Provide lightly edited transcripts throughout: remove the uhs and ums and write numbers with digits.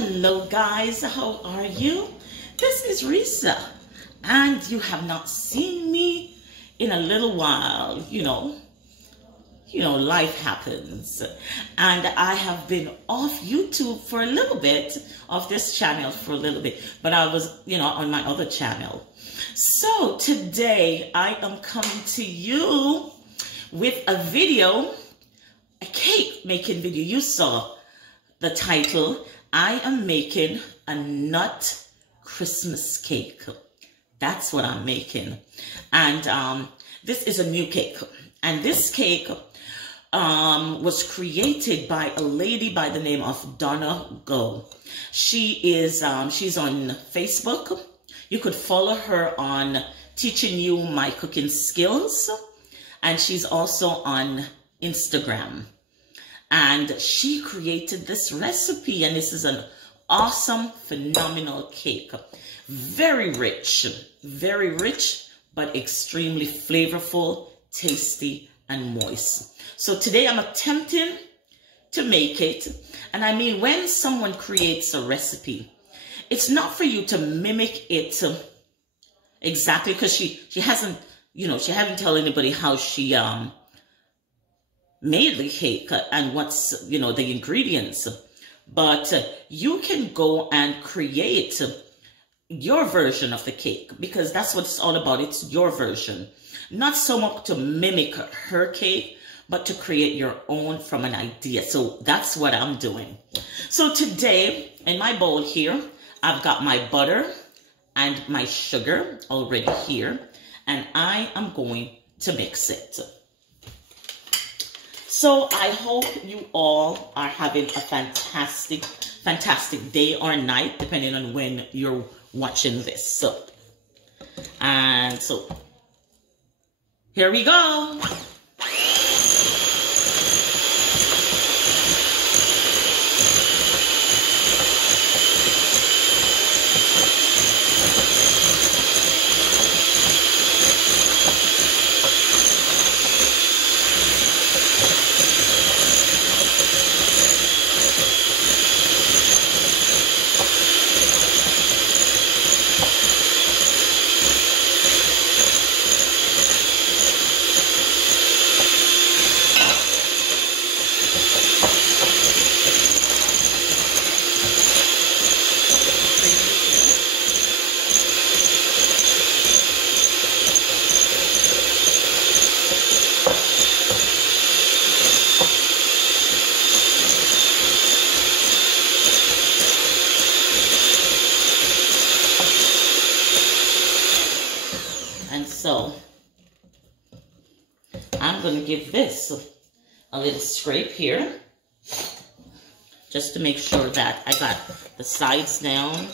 Hello guys, how are you? This is Risa, and you have not seen me in a little while. You know, life happens, and I have been off YouTube for a little bit, off this channel for a little bit, but I was, on my other channel. So today I am coming to you with a video, a cake making video. You saw the title. I am making a nut Christmas cake. That's what I'm making. And this is a new cake. And this cake was created by a lady by the name of Donna Gowe. She's on Facebook. You could follow her on Teaching You My Cooking Skills. And she's also on Instagram. And she created this recipe, and this is an awesome, phenomenal cake. Very rich, but extremely flavorful, tasty, and moist. So today I'm attempting to make it. And I mean, when someone creates a recipe, it's not for you to mimic it exactly, because she hasn't, she hasn't told anybody how she made the cake and what's, the ingredients. But you can go and create your version of the cake, because that's what it's all about. It's your version. Not so much to mimic her cake, but to create your own from an idea. So that's what I'm doing. So today, in my bowl here, I've got my butter and my sugar already here, and I am going to mix it. So I hope you all are having a fantastic day or night, depending on when you're watching this. And so here we go. So I'm going to give this a little scrape here, just to make sure that I got the sides down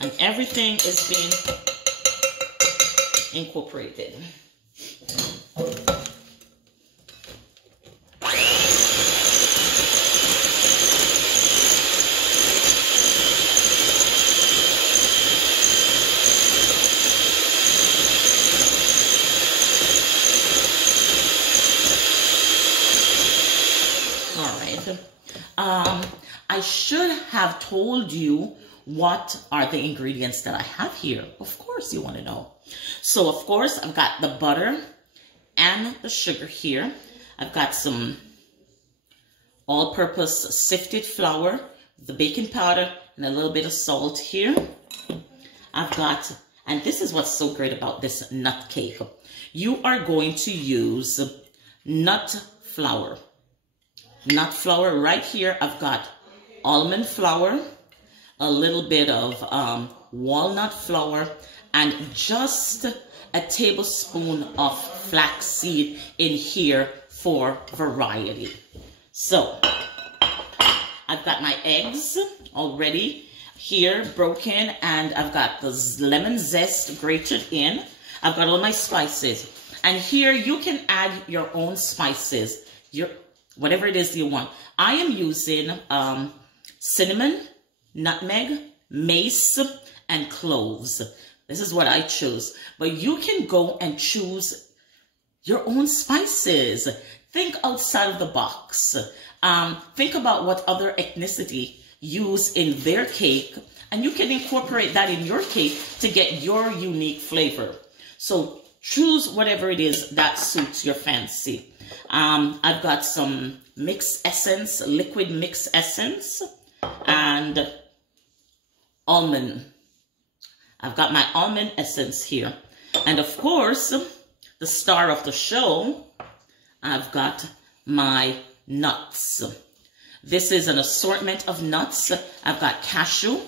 and everything is being incorporated. I should have told you what are the ingredients that I have here. Of course you want to know. So of course I've got the butter and the sugar here. I've got some all-purpose sifted flour, the baking powder, and a little bit of salt here. I've got, and this is what's so great about this nut cake. You are going to use nut flour. Nut flour right here. I've got almond flour, a little bit of walnut flour, and just a tablespoon of flax seed in here for variety. So I've got my eggs already here broken, and I've got the lemon zest grated in. I've got all my spices, and here you can add your own spices, whatever it is you want. I am using cinnamon, nutmeg, mace, and cloves. This is what I chose. But you can go and choose your own spices. Think outside of the box. Think about what other ethnicity use in their cake, and you can incorporate that in your cake to get your unique flavor. So choose whatever it is that suits your fancy. I've got some mixed essence, liquid mixed essence, and almond. I've got my almond essence here. And of course, the star of the show, I've got my nuts. This is an assortment of nuts. I've got cashew,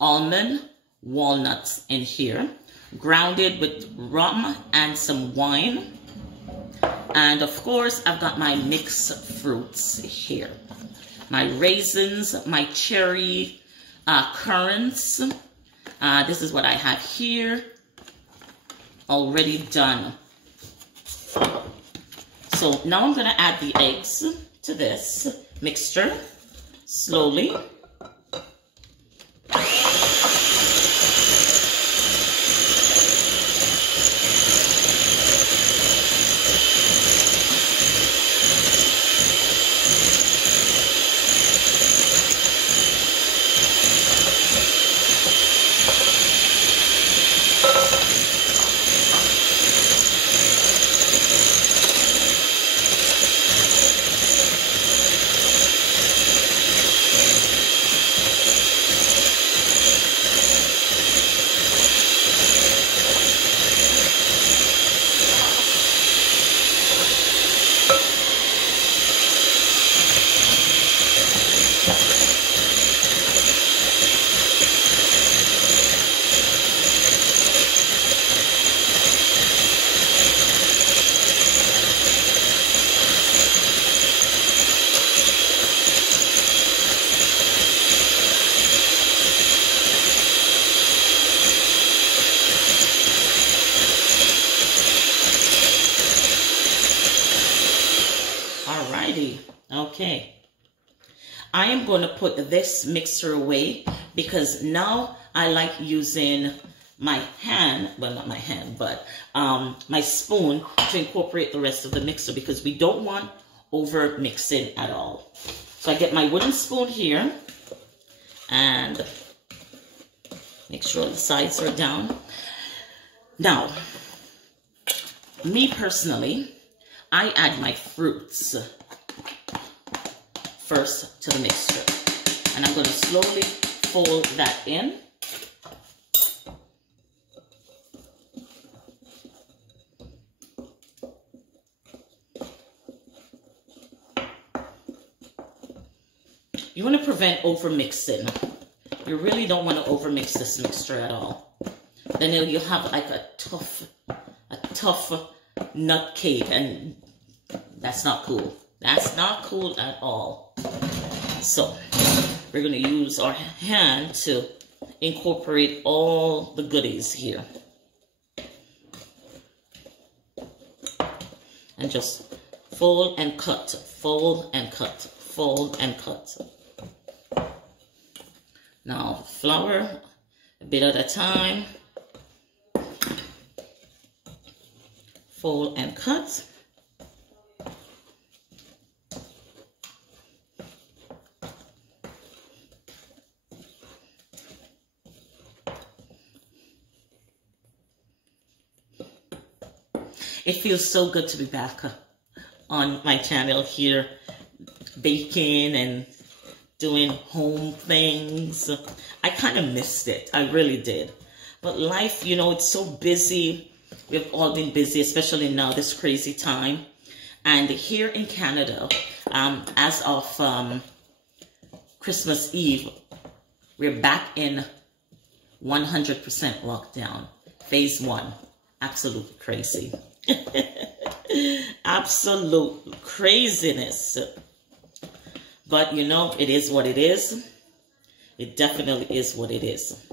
almond, walnuts in here, grounded with rum and some wine. And of course, I've got my mixed fruits here. My raisins, my cherry currants. This is what I have here, already done. So now I'm going to add the eggs to this mixture slowly. Okay, I am going to put this mixture away because now I like using my hand, well, not my hand, but my spoon to incorporate the rest of the mixture because we don't want over mixing at all. So I get my wooden spoon here and make sure the sides are down. Now, me personally, I add my fruits first to the mixture, and I'm going to slowly fold that in. You want to prevent over mixing. You really don't want to over mix this mixture at all. Then you'll have like a tough nut cake, and that's not cool. That's not cool at all. So we're going to use our hand to incorporate all the goodies here. And just fold and cut, fold and cut, fold and cut. Now flour a bit at a time. Fold and cut. It feels so good to be back on my channel here, baking and doing home things. I kind of missed it. I really did. But life, you know, it's so busy. We've all been busy, especially now, this crazy time. And here in Canada, as of Christmas Eve, we're back in 100% lockdown. Phase 1. Absolutely crazy. Absolute craziness. But you know, it is what it is. It definitely is what it is.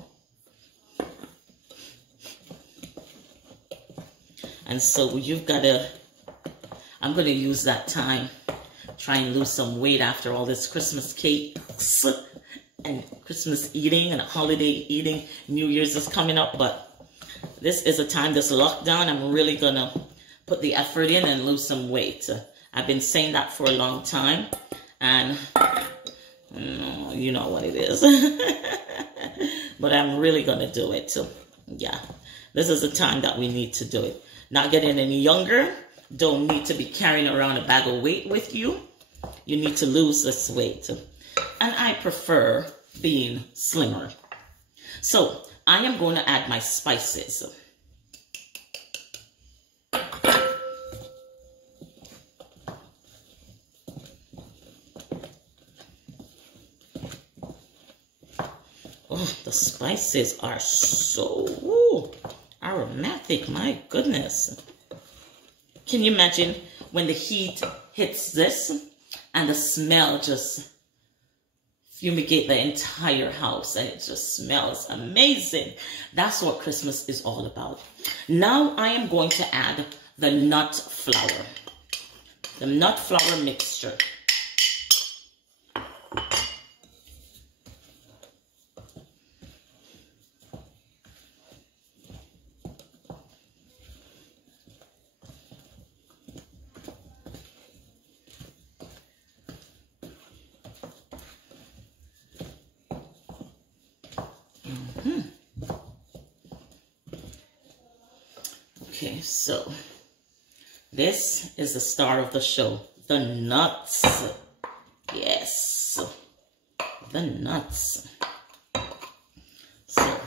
And so you've got to, I'm going to use that time, try and lose some weight after all this Christmas cakes and Christmas eating and holiday eating. New Year's is coming up, but this is a time, this lockdown, I'm really going to put the effort in and lose some weight. I've been saying that for a long time, and No, you know what it is. But I'm really going to do it. So, yeah, this is the time that we need to do it. Not getting any younger. Don't need to be carrying around a bag of weight with you. You need to lose this weight. And I prefer being slimmer. So, I am going to add my spices. Oh, the spices are so aromatic, my goodness. Can you imagine when the heat hits this and the smell just fumigate the entire house and it just smells amazing? That's what Christmas is all about. Now I am going to add the nut flour. The nut flour mixture. Okay, so this is the star of the show, the nuts. Yes, the nuts. So,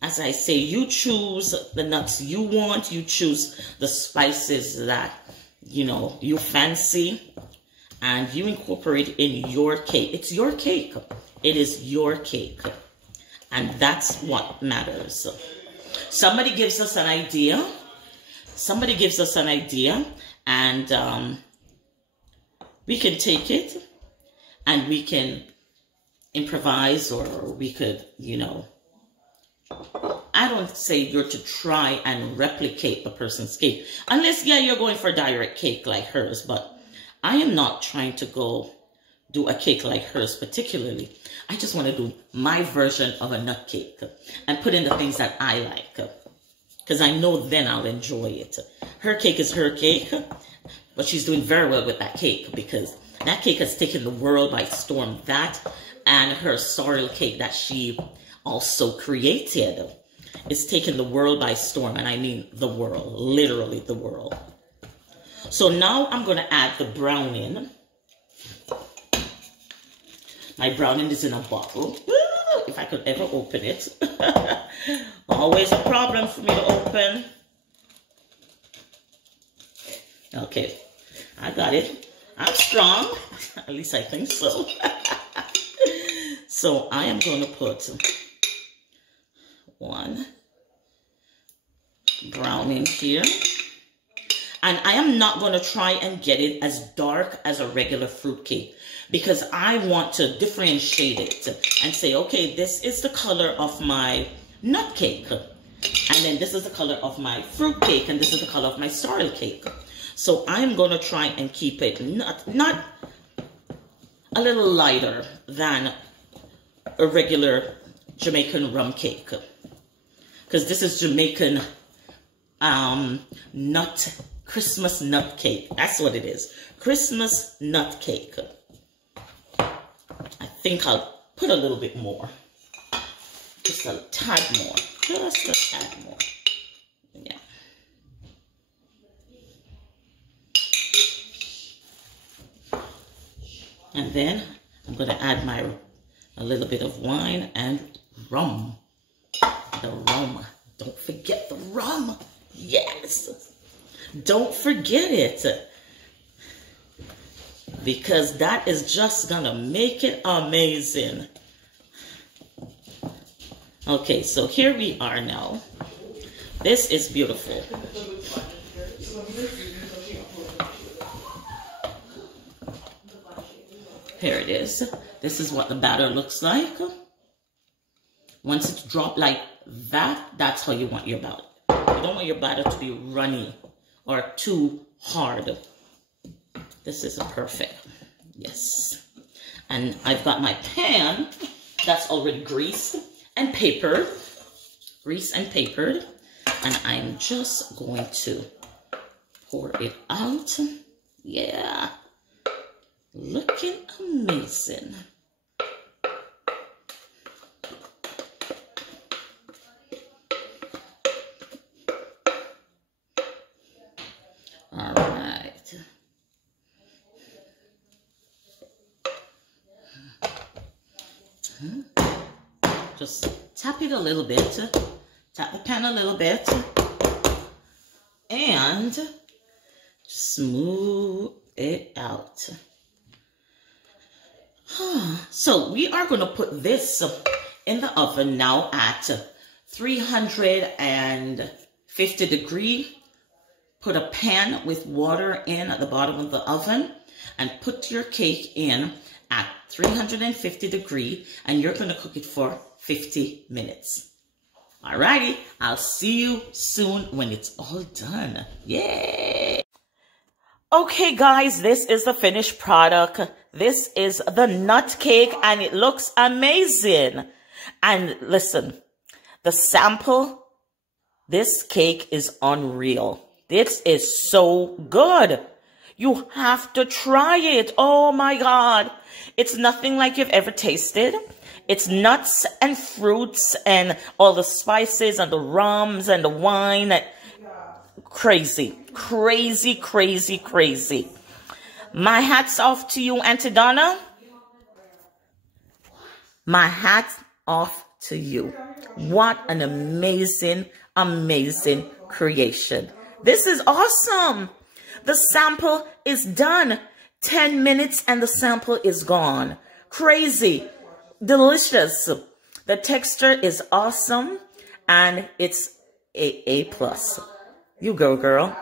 as I say, you choose the nuts you want. You choose the spices that, you know, you fancy. And you incorporate in your cake. It's your cake. It is your cake. And that's what matters. Somebody gives us an idea. Somebody gives us an idea. And we can take it. And we can improvise. Or we could, you know. I don't say you're to try and replicate the person's cake. Unless, yeah, you're going for direct cake like hers. But I am not trying to go do a cake like hers particularly. I just want to do my version of a nut cake and put in the things that I like. Because I know then I'll enjoy it. Her cake is her cake, but she's doing very well with that cake because that cake has taken the world by storm. That and her sorrel cake that she also created is taking the world by storm. And I mean the world, literally the world. So now I'm going to add the browning. My browning is in a bottle. If I could ever open it. Always a problem for me to open. Okay, I got it. I'm strong. At least I think so. So I am going to put one browning here. And I am not going to try and get it as dark as a regular fruit cake because I want to differentiate it and say, okay, this is the color of my nut cake. And then this is the color of my fruit cake. And this is the color of my sorrel cake. So I'm going to try and keep it not a little lighter than a regular Jamaican rum cake. Because this is Jamaican Christmas nut cake. That's what it is. Christmas nut cake. I think I'll put a little bit more. Just a tad more. Just a tad more. Yeah. And then I'm going to add a little bit of wine and rum. The rum. Don't forget the rum. Yes. Don't forget it. Because that is just going to make it amazing. Okay, so here we are now. This is beautiful. Here it is. This is what the batter looks like. Once it's dropped like that, that's how you want your batter. You don't want your batter to be runny or too hard. This is perfect. Yes. And I've got my pan that's already greased and papered. Greased and papered. And I'm just going to pour it out. Yeah. Looking macing. All right. Just tap it a little bit. Tap the pan a little bit. And smooth it out. So we are going to put this in the oven now at 350 degrees. Put a pan with water in at the bottom of the oven and put your cake in at 350 degrees, and you're going to cook it for 50 minutes. Alrighty, I'll see you soon when it's all done. Yay! Okay guys, this is the finished product. This is the nut cake and it looks amazing. And listen, the sample, this cake is unreal. This is so good. You have to try it. Oh my God. It's nothing like you've ever tasted. It's nuts and fruits and all the spices and the rums and the wine. Crazy, crazy, crazy, crazy. My hat's off to you, Auntie Donna. My hat's off to you. What an amazing, amazing creation. This is awesome. The sample is done. 10 minutes and the sample is gone. Crazy. Delicious. The texture is awesome and it's A+. You go, girl.